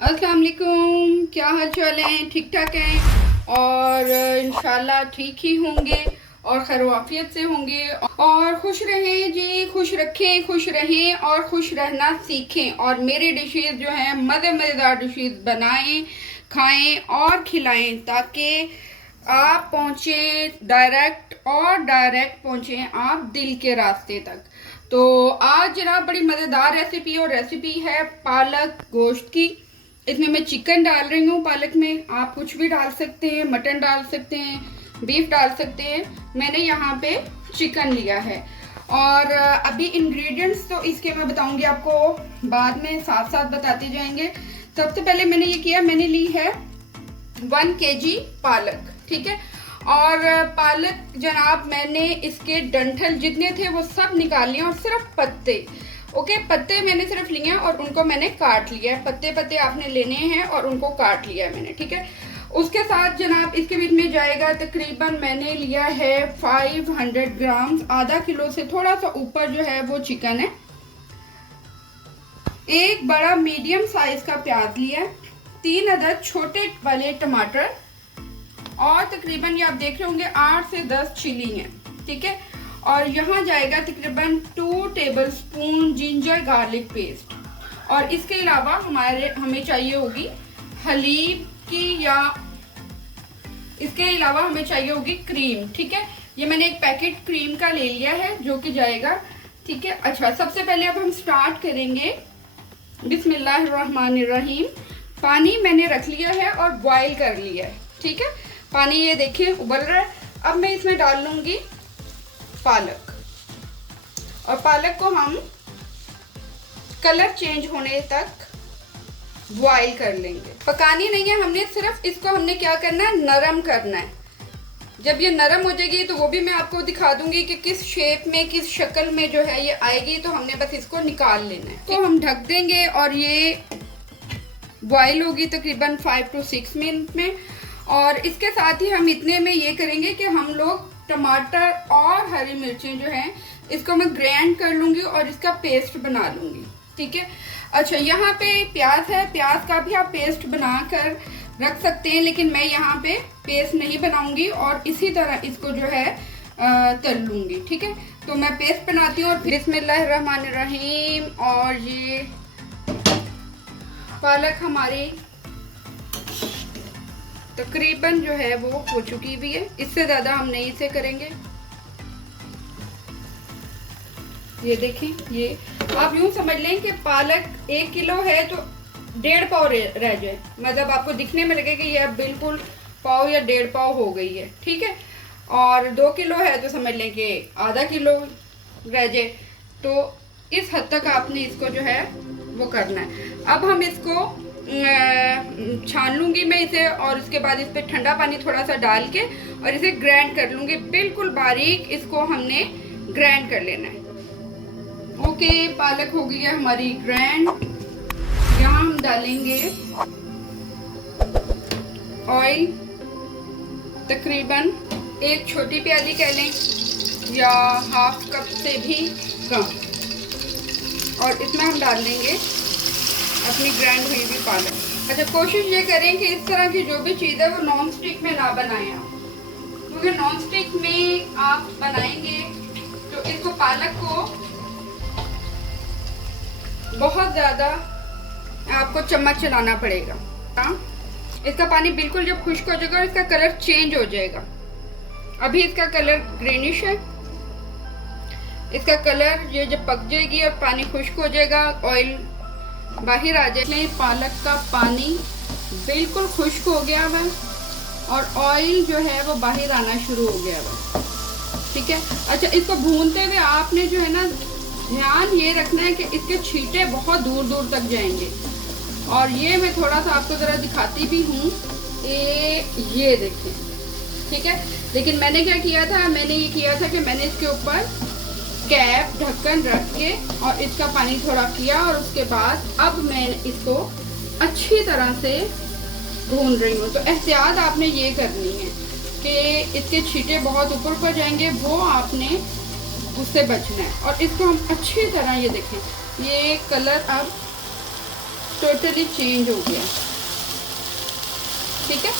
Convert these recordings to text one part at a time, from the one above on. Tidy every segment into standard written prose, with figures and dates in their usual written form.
अस्सलाम वालेकुम। क्या हाल चाल हैं? ठीक ठाक हैं और इंशाल्लाह ठीक ही होंगे और खैर से होंगे और खुश रहें जी, खुश रखें, खुश रहें और खुश रहना सीखें। और मेरी डिशेस जो हैं मज़ेदार डिशेस बनाएं, खाएं और खिलाएं ताकि आप पहुँचें डायरेक्ट पहुँचें आप दिल के रास्ते तक। तो आज जनाब बड़ी मज़ेदार रेसिपी है पालक गोश्त की। इसमें मैं चिकन डाल रही हूँ। पालक में आप कुछ भी डाल सकते हैं, मटन डाल सकते हैं, बीफ डाल सकते हैं। मैंने यहाँ पे चिकन लिया है और अभी इंग्रेडिएंट्स तो इसके मैं बताऊंगी आपको, बाद में साथ साथ बताते जाएंगे। सबसे पहले मैंने ये किया, मैंने ली है 1 kg पालक, ठीक है। और पालक जनाब मैंने इसके डंठल जितने थे वो सब निकाल लिए और सिर्फ पत्ते, ओके, पत्ते मैंने सिर्फ लिए हैं और उनको मैंने काट लिया है। पत्ते आपने लेने हैं और उनको काट लिया है मैंने, ठीक है। उसके साथ जनाब इसके बीच में जाएगा तकरीबन मैंने लिया है 500 ग्राम, आधा किलो से थोड़ा सा ऊपर जो है वो चिकन है। एक बड़ा मीडियम साइज का प्याज लिया है, 3 अदद छोटे वाले टमाटर और तकरीबन ये आप देख रहे होंगे 8 से 10 चिली हैं, ठीक है। और यहाँ जाएगा तकरीबन 2 टेबलस्पून जिंजर गार्लिक पेस्ट। और इसके अलावा हमें चाहिए होगी हलीब की, या इसके अलावा हमें चाहिए होगी क्रीम, ठीक है। ये मैंने एक पैकेट क्रीम का ले लिया है जो कि जाएगा, ठीक है। अच्छा, सबसे पहले अब हम स्टार्ट करेंगे। बिस्मिल्लाहिर्रहमानिर्रहीम। पानी मैंने रख लिया है और बॉईल कर लिया है, ठीक है। पानी ये देखिए उबल रहा है। अब मैं इसमें डाल लूंगी पालक, और पालक को हम कलर चेंज होने तक बॉईल कर लेंगे। पकानी नहीं है हमने, सिर्फ इसको हमने क्या करना है, नरम करना है। जब ये नरम हो जाएगी तो वो भी मैं आपको दिखा दूंगी कि किस शेप में, किस शक्ल में जो है ये आएगी। तो हमने बस इसको निकाल लेना है। तो हम ढक देंगे और ये बॉईल होगी तकरीबन 5 to 6 मिनट में। और इसके साथ ही हम इतने में ये करेंगे कि हम लोग टमाटर और हरी मिर्चें जो हैं इसको मैं ग्राइंड कर लूँगी और इसका पेस्ट बना लूँगी, ठीक है। अच्छा, यहाँ पे प्याज है, प्याज का भी आप पेस्ट बनाकर रख सकते हैं, लेकिन मैं यहाँ पे पेस्ट नहीं बनाऊँगी और इसी तरह इसको जो है तल लूँगी, ठीक है। तो मैं पेस्ट बनाती हूँ। और बिस्मिल्लाहिर्रहमानिर्रहीम। और ये पालक हमारी तकरीबन जो है वो हो चुकी भी है, इससे ज़्यादा हम नहीं इसे करेंगे। ये देखें, ये आप यूं समझ लें कि पालक 1 किलो है तो 1.5 पाव रह जाए, मतलब आपको दिखने में लगे कि ये अब बिल्कुल पाव या 1.5 पाव हो गई है, ठीक है। और 2 किलो है तो समझ लें कि आधा किलो रह जाए। तो इस हद तक आपने इसको जो है वो करना है। अब हम इसको छान लूँगी मैं इसे, और उसके बाद इस पर ठंडा पानी थोड़ा सा डाल के और इसे ग्राइंड कर लूँगी। बिल्कुल बारीक इसको हमने ग्राइंड कर लेना है। ओके, पालक हो गई है हमारी ग्राइंड। यहाँ हम डालेंगे ऑयल, तकरीबन 1 छोटी प्याली कह लें या हाफ कप से भी कम। और इसमें हम डाल देंगे अपनी ग्राइंड हुई भी पालक। अच्छा, कोशिश ये करें कि इस तरह की जो भी चीज़ है वो नॉन स्टिक में ना बनाएं आप, क्योंकि नॉन स्टिक में आप बनाएंगे तो इसको पालक को बहुत ज़्यादा आपको चम्मच चलाना पड़ेगा। हाँ, इसका पानी बिल्कुल जब खुश्क हो जाएगा और इसका कलर चेंज हो जाएगा। अभी इसका कलर ग्रीनिश है, इसका कलर ये जब पक जाएगी और पानी खुश्क हो जाएगा, ऑयल बाहर आ जाए। पालक का पानी बिल्कुल खुश्क हो गया है और ऑयल जो है वो बाहर आना शुरू हो गया है, ठीक है। अच्छा, इसको भूनते हुए आपने जो है ना ध्यान ये रखना है कि इसके छींटे बहुत दूर दूर तक जाएंगे। और ये मैं थोड़ा सा आपको ज़रा दिखाती भी हूँ, ये देखिए, ठीक है। लेकिन मैंने क्या किया था, मैंने ये किया था कि मैंने इसके ऊपर कैप ढक्कन रख के और इसका पानी थोड़ा किया और उसके बाद अब मैं इसको अच्छी तरह से भून रही हूँ। तो एहतियात आपने ये करनी है कि इसके छींटे बहुत ऊपर पर जाएंगे, वो आपने उससे बचना है। और इसको हम अच्छी तरह, ये देखें, ये कलर अब टोटली चेंज हो गया। ठीक है,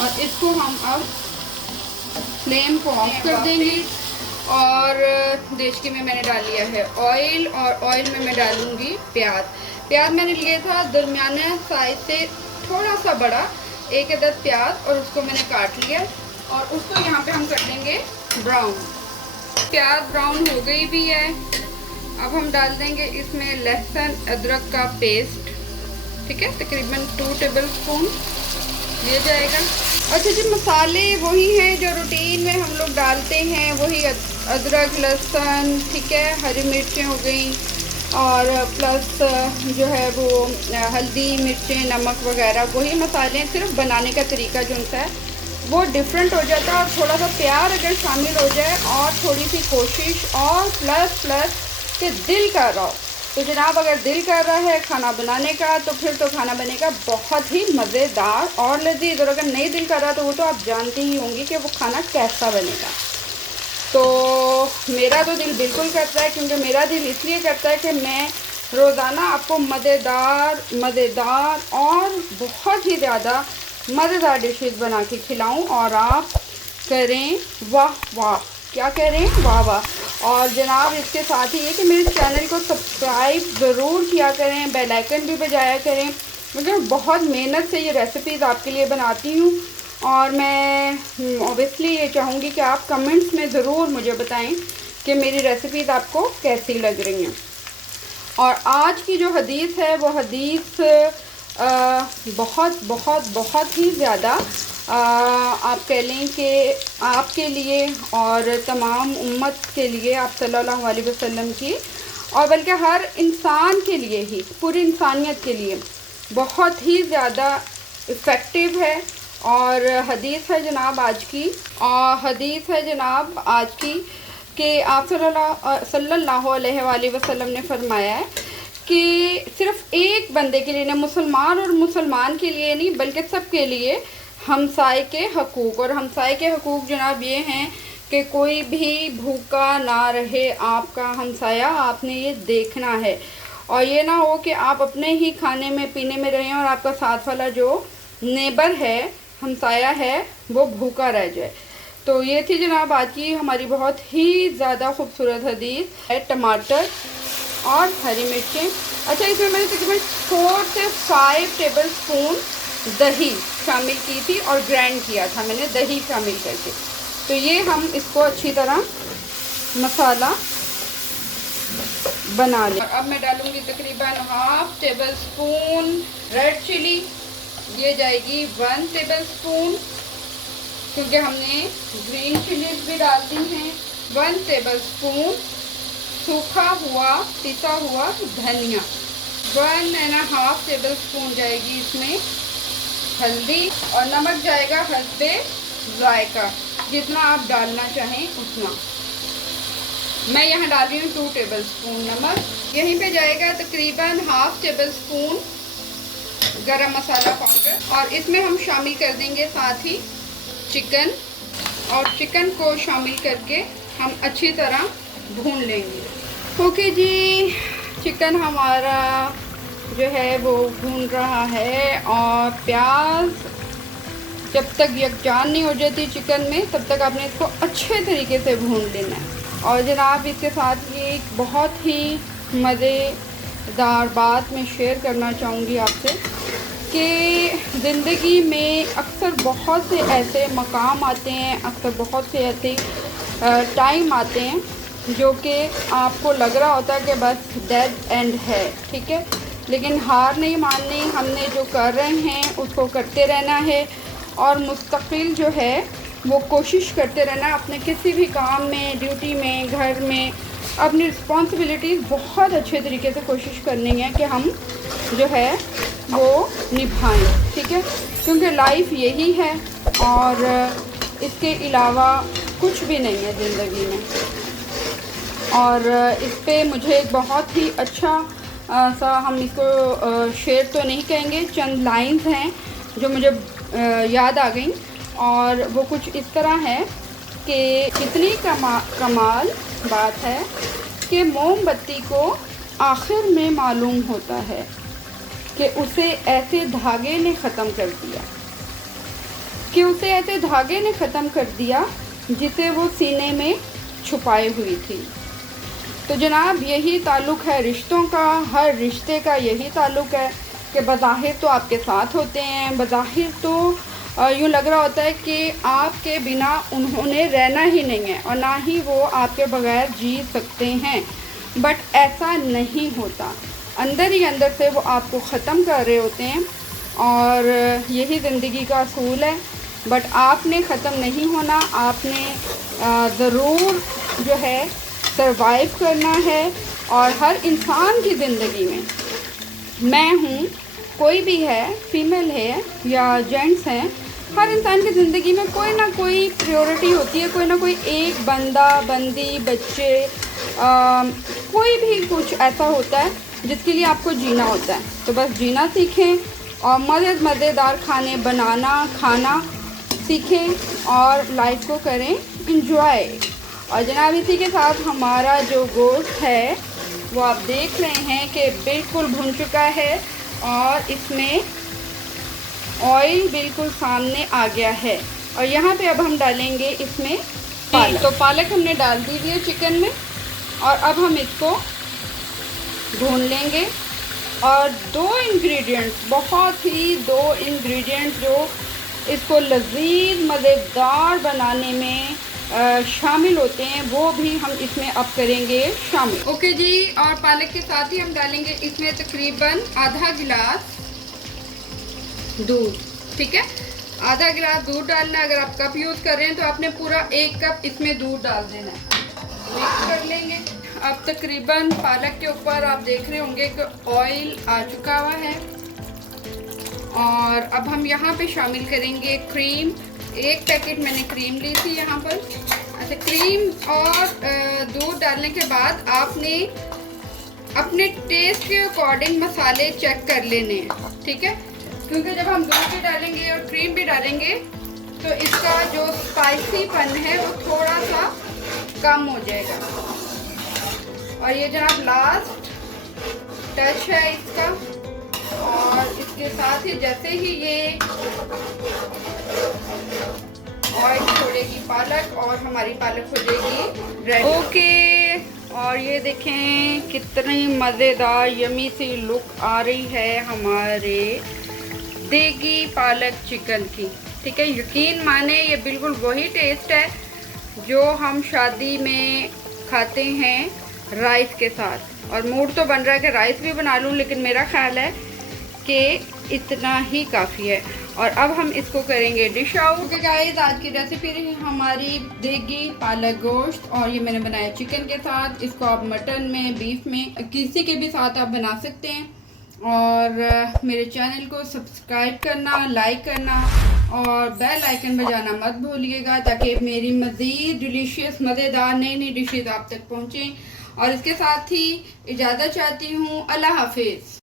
और इसको हम अब फ्लेम को ऑफ कर देंगे। और देचकी में मैंने डाल लिया है ऑयल, और ऑयल में मैं डालूंगी प्याज। प्याज मैंने लिया था दरमियाना साइज से थोड़ा सा बड़ा, 1 अदद प्याज, और उसको मैंने काट लिया और उसको यहाँ पे हम कर देंगे ब्राउन। प्याज ब्राउन हो गई भी है। अब हम डाल देंगे इसमें लहसुन अदरक का पेस्ट। ठीक है, तकरीबन 2 टेबल स्पून दिया जाएगा। अच्छा जी, मसाले वही हैं जो रूटीन में हम लोग डालते हैं, वही अदरक लहसुन, ठीक है, हरी मिर्चें हो गई, और प्लस जो है वो हल्दी मिर्चें नमक वगैरह, वही मसाले हैं। सिर्फ बनाने का तरीका जो उनका है वो डिफरेंट हो जाता है। और थोड़ा सा प्यार अगर शामिल हो जाए और थोड़ी सी कोशिश और प्लस कि दिल कर रहा हो, तो जनाब अगर दिल कर रहा है खाना बनाने का तो फिर तो खाना बनेगा बहुत ही मज़ेदार और लजीज। और अगर नहीं दिल कर रहा तो वो तो आप जानते ही होंगे कि वो खाना कैसा बनेगा। तो मेरा तो दिल बिल्कुल करता है, क्योंकि मेरा दिल इसलिए करता है कि मैं रोज़ाना आपको मज़ेदार और बहुत ही ज़्यादा मज़ेदार डिशेस बना के खिलाऊं और आप करें वाह वाह। क्या करें? वाह वाह। और जनाब इसके साथ ही ये कि मेरे चैनल को सब्सक्राइब ज़रूर किया करें, बेल आइकन भी बजाया करें, क्योंकि बहुत मेहनत से ये रेसिपीज़ आपके लिए बनाती हूँ। और मैं ऑब्वियसली ये चाहूँगी कि आप कमेंट्स में ज़रूर मुझे बताएं कि मेरी रेसिपीज़ आपको कैसी लग रही हैं। और आज की जो हदीस है वो हदीस बहुत ही ज़्यादा आप कह लें कि आपके लिए और तमाम उम्मत के लिए, आप सल्लल्लाहु अलैहि वसल्लम की, और बल्कि हर इंसान के लिए ही, पूरी इंसानियत के लिए बहुत ही ज़्यादा इफ़ेक्टिव है। और हदीस है जनाब आज की कि आप सल्लल्लाहु अलैहि वसल्लम ने फरमाया है कि सिर्फ़ एक बंदे के लिए, ना मुसलमान और मुसलमान के लिए नहीं बल्कि सब के लिए, हमसाए के हकूक़। और हमसाए के हकूक़ जनाब ये हैं कि कोई भी भूखा ना रहे, आपका हमसाया आपने ये देखना है। और ये ना हो कि आप अपने ही खाने में पीने में रहें और आपका साथ वाला जो नेबर है, हमसाया है, वो भूखा रह जाए। तो ये थी जनाब आज की हमारी बहुत ही ज़्यादा खूबसूरत हदीस है। टमाटर और हरी मिर्चें। अच्छा, इसमें मैंने तकरीबन 4 से 5 टेबल स्पून दही शामिल की थी और ग्राइंड किया था मैंने दही शामिल करके। तो ये हम इसको अच्छी तरह मसाला बना लें। अब मैं डालूँगी तकरीबन 1/2 टेबल स्पून रेड चिली, ये जाएगी 1 टेबल स्पून, क्योंकि हमने ग्रीन चिलीज भी डाल दी हैं। 1 टेबल स्पून सूखा हुआ पिसा हुआ धनिया। 1.5 टेबल स्पून जाएगी इसमें हल्दी, और नमक जाएगा हस्बे जायका, जितना आप डालना चाहें उतना। मैं यहाँ डाल रही हूँ 2 टेबल स्पून नमक। यहीं पे जाएगा तकरीबन 1/2 टेबल स्पून गरम मसाला पाउडर, और इसमें हम शामिल कर देंगे साथ ही चिकन, और चिकन को शामिल करके हम अच्छी तरह भून लेंगे। ओके जी, चिकन हमारा जो है वो भून रहा है, और प्याज जब तक यकजान नहीं हो जाती चिकन में तब तक आपने इसको अच्छे तरीके से भून लेना है। और जनाब इसके साथ ये एक बहुत ही मज़ेदार बात मैं शेयर करना चाहूँगी आपसे कि ज़िंदगी में अक्सर बहुत से ऐसे मकाम आते हैं, अक्सर बहुत से ऐसे टाइम आते हैं जो कि आपको लग रहा होता है कि बस डेड एंड है, ठीक है, लेकिन हार नहीं माननी, हमने जो कर रहे हैं उसको करते रहना है, और मुस्तकिल जो है वो कोशिश करते रहना है अपने किसी भी काम में, ड्यूटी में, घर में, अपनी रिस्पॉन्सिबिलिटीज़ बहुत अच्छे तरीके से कोशिश करनी है कि हम जो है वो निभाएं, ठीक है, क्योंकि लाइफ यही है और इसके अलावा कुछ भी नहीं है ज़िंदगी में। और इस पे मुझे बहुत ही अच्छा सा, हम इसको शेर तो नहीं कहेंगे, चंद लाइंस हैं जो मुझे याद आ गई, और वो कुछ इस तरह है कि कितनी कमाल बात है कि मोमबत्ती को आखिर में मालूम होता है कि उसे ऐसे धागे ने ख़त्म कर दिया, कि उसे ऐसे धागे ने ख़त्म कर दिया जिसे वो सीने में छुपाए हुई थी। तो जनाब यही ताल्लुक़ है रिश्तों का, हर रिश्ते का यही ताल्लुक़ है कि बज़ाहिर तो आपके साथ होते हैं, बज़ाहिर तो यूँ लग रहा होता है कि आपके बिना उन्होंने रहना ही नहीं है और ना ही वो आपके बग़ैर जी सकते हैं, बट ऐसा नहीं होता। अंदर ही अंदर से वो आपको ख़त्म कर रहे होते हैं और यही ज़िंदगी का असूल है। बट आपने ख़त्म नहीं होना, आपने ज़रूर जो है सरवाइव करना है। और हर इंसान की ज़िंदगी में, मैं हूँ, कोई भी है, फीमेल है या जेंट्स हैं, हर इंसान की ज़िंदगी में कोई ना कोई प्रायोरिटी होती है, कोई ना कोई एक बंदा, बंदी, बच्चे, कोई भी कुछ ऐसा होता है जिसके लिए आपको जीना होता है। तो बस जीना सीखें और मज़ेदार खाने बनाना, खाना सीखें और लाइफ को करें इंजॉय। और जनाब इसी के साथ हमारा जो गोश्त है वो आप देख रहे हैं कि बिल्कुल भुन चुका है और इसमें ऑयल बिल्कुल सामने आ गया है। और यहाँ पे अब हम डालेंगे इसमें पालक। तो पालक हमने डाल दी है चिकन में और अब हम इसको भून लेंगे। और दो इंग्रेडिएंट्स, बहुत ही दो इंग्रेडिएंट्स जो इसको लजीज मज़ेदार बनाने में शामिल होते हैं, वो भी हम इसमें अब करेंगे शामिल। ओके जी, और पालक के साथ ही हम डालेंगे इसमें तकरीबन आधा गिलास दूध। ठीक है, आधा गिलास दूध डालना है। अगर आप कप यूज़ कर रहे हैं तो आपने पूरा 1 कप इसमें दूध डाल देना है। मिक्स कर लेंगे। अब तकरीबन पालक के ऊपर आप देख रहे होंगे कि ऑयल आ चुका हुआ है। और अब हम यहाँ पे शामिल करेंगे क्रीम। 1 पैकेट मैंने क्रीम ली थी यहाँ पर। अच्छा, क्रीम और दूध डालने के बाद आपने अपने टेस्ट के अकॉर्डिंग मसाले चेक कर लेने हैं। ठीक है, क्योंकि जब हम दूध भी डालेंगे और क्रीम भी डालेंगे तो इसका जो स्पाइसीपन है वो थोड़ा सा कम हो जाएगा। और ये जनाब लास्ट टच है इसका। और इसके साथ ही जैसे ही ये ऑयल छोड़ेगी पालक और हमारी पालक हो जाएगी रेडी। ओके, और ये देखें कितनी मज़ेदार यमी सी लुक आ रही है हमारे देगी पालक चिकन की। ठीक है, यकीन माने ये बिल्कुल वही टेस्ट है जो हम शादी में खाते हैं राइस के साथ। और मूड तो बन रहा है कि राइस भी बना लूँ, लेकिन मेरा ख्याल है कि इतना ही काफ़ी है। और अब हम इसको करेंगे डिश आउट। ओके गाइस, आज की रेसिपी रही हमारी देगी पालक गोश्त और ये मैंने बनाया चिकन के साथ। इसको आप मटन में, बीफ में, किसी के भी साथ आप बना सकते हैं। और मेरे चैनल को सब्सक्राइब करना, लाइक करना और बेल आइकन बजाना मत भूलिएगा ताकि मेरी मज़ीद डिलीशियस मज़ेदार नई नई डिशेज़ आप तक पहुँचें। और इसके साथ ही इजाज़त चाहती हूँ। अल्लाह हाफिज़।